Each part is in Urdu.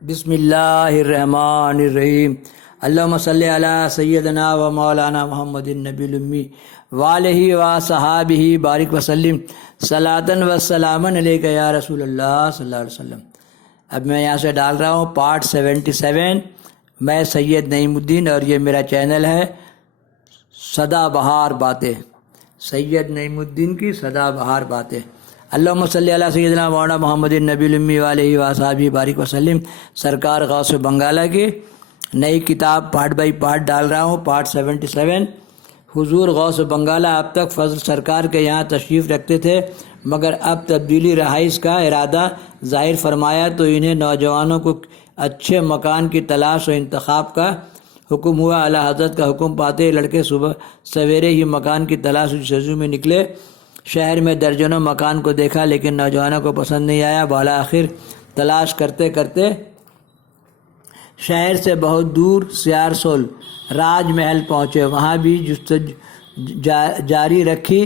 بسم اللہ الرحمن الرحیم۔ اللہم صلی علی سیدنا و مولانا محمد النبی الامی وآلہ و صحابہ بارک وسلم صلاۃ و سلاما علیک یا رسول اللہ صلی اللہ علیہ وسلم۔ اب میں یہاں سے ڈال رہا ہوں پارٹ 77۔ میں سید نعیم الدین اور یہ میرا چینل ہے سدا بہار باتیں، سید نعیم الدین کی سدا بہار باتیں۔ اللہم صلی علی سیدنا مولانا محمد النبی الامی علیہ وصحبہ بارک وسلم۔ سرکار غوث بنگالہ کی نئی کتاب پارٹ بائی پارٹ ڈال رہا ہوں، پارٹ 77۔ حضور غوث بنگالہ اب تک فضل سرکار کے یہاں تشریف رکھتے تھے، مگر اب تبدیلی رہائش کا ارادہ ظاہر فرمایا تو انہیں نوجوانوں کو اچھے مکان کی تلاش و انتخاب کا حکم ہوا۔ اعلیٰ حضرت کا حکم پاتے ہی لڑکے صبح سویرے ہی مکان کی تلاش جستجو میں نکلے۔ شہر میں درجنوں مکان کو دیکھا لیکن نوجوانوں کو پسند نہیں آیا۔ بالآخر تلاش کرتے کرتے شہر سے بہت دور سیارسول راج محل پہنچے۔ وہاں بھی جستجو جاری رکھی۔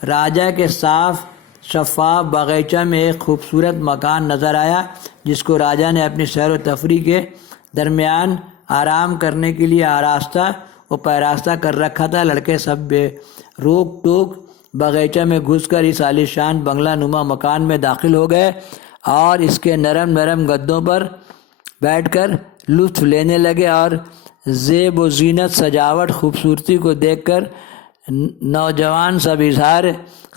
راجہ کے صاف شفاف باغیچہ میں ایک خوبصورت مکان نظر آیا جس کو راجہ نے اپنی سیر و تفریح کے درمیان آرام کرنے کے لیے آراستہ و پیراستہ کر رکھا تھا۔ لڑکے سب بے روک ٹوک باغیچہ میں گھس کر اس عالیشان بنگلہ نما مکان میں داخل ہو گئے اور اس کے نرم نرم گدوں پر بیٹھ کر لطف لینے لگے اور زیب و زینت سجاوٹ خوبصورتی کو دیکھ کر نوجوان سب اظہار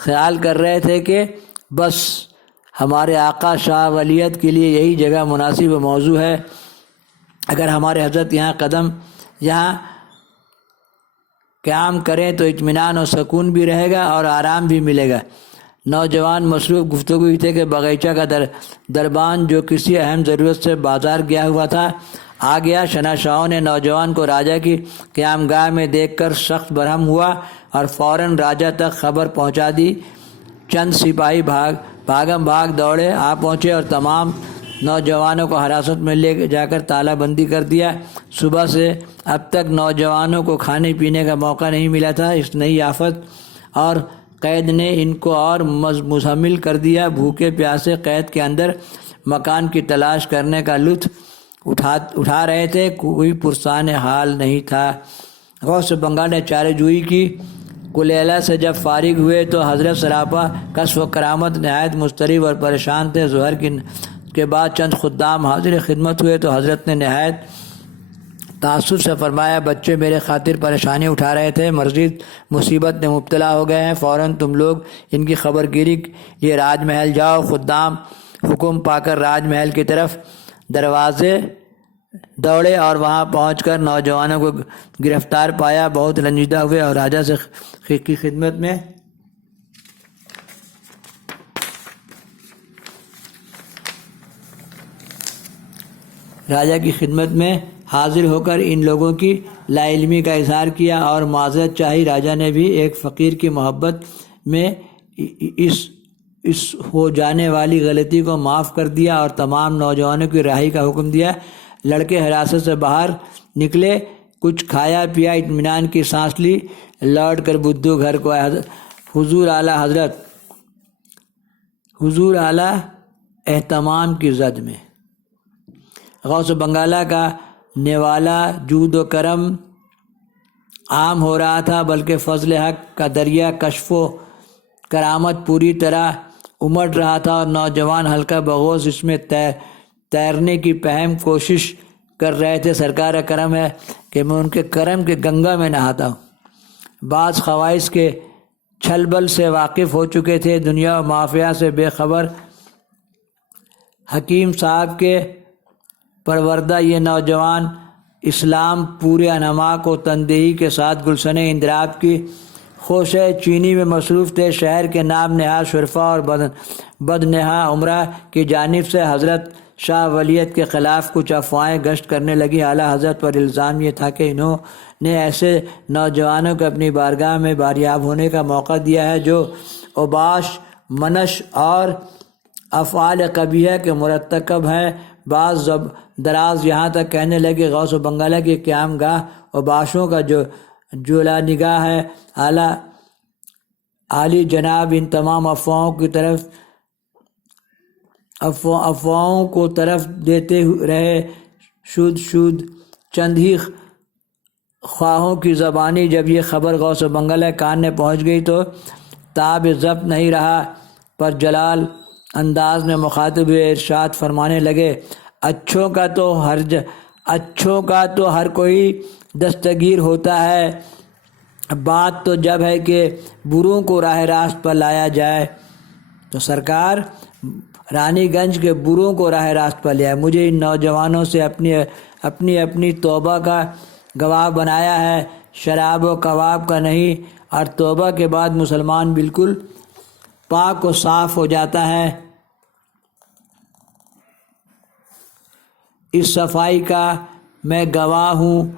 خیال کر رہے تھے کہ بس ہمارے آقا شاہ ولیت کے لیے یہی جگہ مناسب و موضوع ہے۔ اگر ہمارے حضرت یہاں قیام کریں تو اطمینان و سکون بھی رہے گا اور آرام بھی ملے گا۔ نوجوان مصروف گفتگو ہی تھے کہ باغیچہ کا دربان جو کسی اہم ضرورت سے بازار گیا ہوا تھا آ گیا۔ شناشاہوں نے نوجوان کو راجہ کی قیام گاہ میں دیکھ کر سخت برہم ہوا اور فوراً راجہ تک خبر پہنچا دی۔ چند سپاہی بھاگم بھاگ دوڑے آ پہنچے اور تمام نوجوانوں کو حراست میں لے جا کر تالہ بندی کر دیا۔ صبح سے اب تک نوجوانوں کو کھانے پینے کا موقع نہیں ملا تھا۔ اس نئی آفت اور قید نے ان کو اور مزمل کر دیا۔ بھوکے پیاسے قید کے اندر مکان کی تلاش کرنے کا لطف اٹھا رہے تھے، کوئی پرسان حال نہیں تھا۔ غوث بنگالہ نے چارہ جوئی کی کلیلہ سے جب فارغ ہوئے تو حضرت سراپا کشف و کرامت نہایت مضطرب اور پریشان تھے۔ ظہر کے بعد چند خدام حاضر خدمت ہوئے تو حضرت نے نہایت تعصب سے فرمایا، بچے میرے خاطر پریشانی اٹھا رہے تھے، مزید مصیبت میں مبتلا ہو گئے ہیں، فوراً تم لوگ ان کی خبر گیری یہ راج محل جاؤ۔ خدام حکم پا کر راج محل کی طرف دروازے دوڑے اور وہاں پہنچ کر نوجوانوں کو گرفتار پایا، بہت رنجیدہ ہوئے اور راجہ سے کی خدمت میں حاضر ہو کر ان لوگوں کی لا علمی کا اظہار کیا اور معذرت چاہی۔ راجہ نے بھی ایک فقیر کی محبت میں اس ہو جانے والی غلطی کو معاف کر دیا اور تمام نوجوانوں کی رہائی کا حکم دیا۔ لڑکے حراست سے باہر نکلے، کچھ کھایا پیا، اطمینان کی سانس لی۔ لوٹ کر بدھو گھر کو آیا۔ حضور اعلیٰ اہتمام کی زد میں غوث بنگالہ کا نوالا جود و کرم عام ہو رہا تھا، بلکہ فضل حق کا دریا کشف و کرامت پوری طرح امڑ رہا تھا اور نوجوان ہلکا بغوث اس میں تیرنے کی پہم کوشش کر رہے تھے۔ سرکار کا کرم ہے کہ میں ان کے کرم کے گنگا میں نہاتا ہوں۔ بعض خواہش کے چھل بل سے واقف ہو چکے تھے، دنیا و مافیہ سے بے خبر حکیم صاحب کے پروردہ یہ نوجوان اسلام پورے انماک و تندہی کے ساتھ گلشن اندراب کی خوشے چینی میں مصروف تھے۔ شہر کے نام نہاد شرفا اور بدنہا عمرہ کی جانب سے حضرت شاہ ولیت کے خلاف کچھ افواہیں گشت کرنے لگی۔ اعلیٰ حضرت پر الزام یہ تھا کہ انہوں نے ایسے نوجوانوں کو اپنی بارگاہ میں باریاب ہونے کا موقع دیا ہے جو اوباش منش اور افعال قبیحہ کے مرتکب ہیں۔ بعض دراز یہاں تک کہنے لگے غوث بنگالہ کی قیام گاہ اوباشوں کا جو جولا نگاہ ہے۔ عالی جناب ان تمام افواہوں کی طرف افواہوں کو طرف دیتے رہے، شود چند ہی خواہوں کی زبانی جب یہ خبر غوث بنگلہ کان میں پہنچ گئی تو تاب ضبط نہیں رہا، پر جلال انداز میں مخاطب ہوئے ارشاد فرمانے لگے، اچھوں کا تو ہر کوئی دستگیر ہوتا ہے، بات تو جب ہے کہ بروں کو راہ راست پر لایا جائے۔ تو سرکار رانی گنج کے بروں کو راہ راست پر لیا۔ مجھے ان نوجوانوں سے اپنی توبہ کا گواہ بنایا ہے، شراب و کباب کا نہیں، اور توبہ کے بعد مسلمان بالکل پاک و صاف ہو جاتا ہے۔ اس صفائی کا میں گواہ ہوں،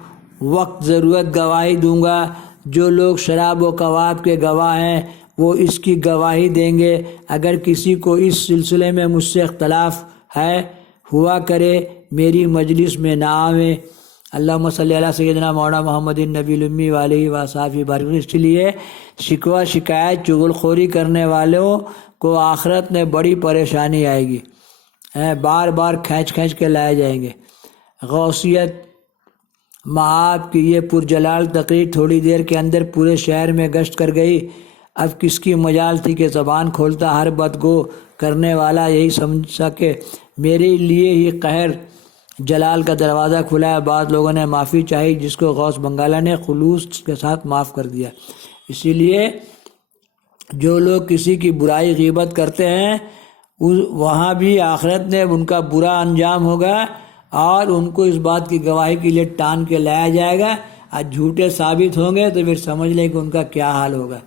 وقت ضرورت گواہی دوں گا۔ جو لوگ شراب و کباب کے گواہ ہیں وہ اس کی گواہی دیں گے۔ اگر کسی کو اس سلسلے میں مجھ سے اختلاف ہوا کرے، میری مجلس میں نہ آویں۔ اللہم صلی علی سیدنا مولانا محمد النبی الامی علیہ وصحبہ بارک۔ اس لیے شکوہ شکایت چغل خوری کرنے والوں کو آخرت میں بڑی پریشانی آئے گی، بار بار کھینچ کے لائے جائیں گے۔ غوثیت معاب کی یہ پرجلال تقریر تھوڑی دیر کے اندر پورے شہر میں گشت کر گئی۔ اب کس کی مجال تھی کہ زبان کھولتا ہر بدگو کرنے والا یہی سمجھا کہ میرے لیے ہی قہر جلال کا دروازہ کھلا ہے۔ بعض لوگوں نے معافی چاہی، جس کو غوث بنگالہ نے خلوص کے ساتھ معاف کر دیا۔ اسی لیے جو لوگ کسی کی برائی غیبت کرتے ہیں وہاں بھی آخرت میں ان کا برا انجام ہوگا، اور ان کو اس بات کی گواہی کے لیے ٹان کے لایا جائے گا۔ آج جھوٹے ثابت ہوں گے تو پھر سمجھ لیں کہ ان کا کیا حال ہوگا۔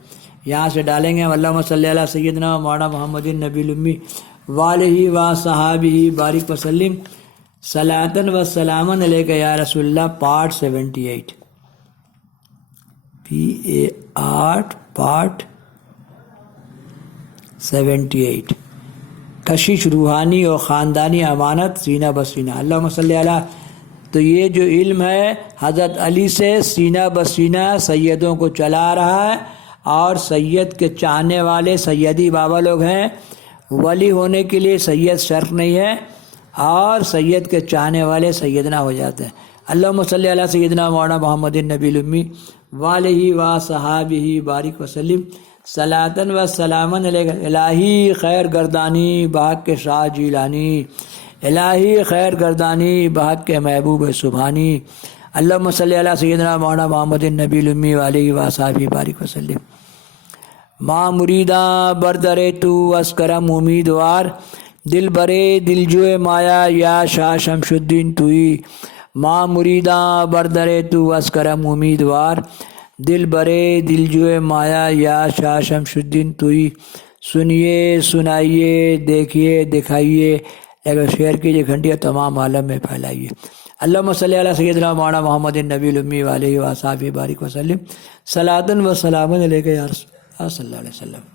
یہاں سے ڈالیں گے اللہم صلی علی سیدنا مولانا محمد النبی الامی وآلہ وصحبہ بارک وسلم صلاۃ و سلام علیک یا رسول اللہ، پارٹ 78 پارٹ 78 کشش روحانی اور خاندانی امانت سینہ بسینہ۔ اللہم صلی علی۔ تو یہ جو علم ہے حضرت علی سے سینہ بسینہ سیدوں کو چلا رہا ہے، اور سید کے چاہنے والے سیدی بابا لوگ ہیں۔ ولی ہونے کے لیے سید شرط نہیں ہے، اور سید کے چاہنے والے سیدنا ہو جاتے ہیں۔ اللہم صلی علی سیدنا مولانا محمد النبی الامی وآلہ وصحبہ بارک وسلم صلاۃ و سلام علیہ۔ الہی خیر گردانی بحق کے شاہ جیلانی، الہی خیر گردانی بحق کے محبوب سبحانی۔ اللہم صلی علی سیدنا مولانا محمد النبی الامی وآلہ وصحبہ بارک وسلم۔ ماں مریداں بردرے تو اسکرم امیدوار، دل برے دل جوئے مایا یا شاہ شمش الدین توئی۔ ماں مریداں بردرے تو اسکرم امیدوار، دل برے دل جوئے مایا یا شاہ شمش الدین توئی۔ سنیے سنائیے دیکھیے دکھائیے، اگر شعر کی یہ گھنٹیاں تمام عالم میں پھیلائیے۔ اللہم صلی علی سیدنا مولانا محمد النبی الامی وآلہ وصحبہ بارک وسلم صلاۃ و سلام علیک یا رسول اللہ صلی اللہ علیہ وسلم۔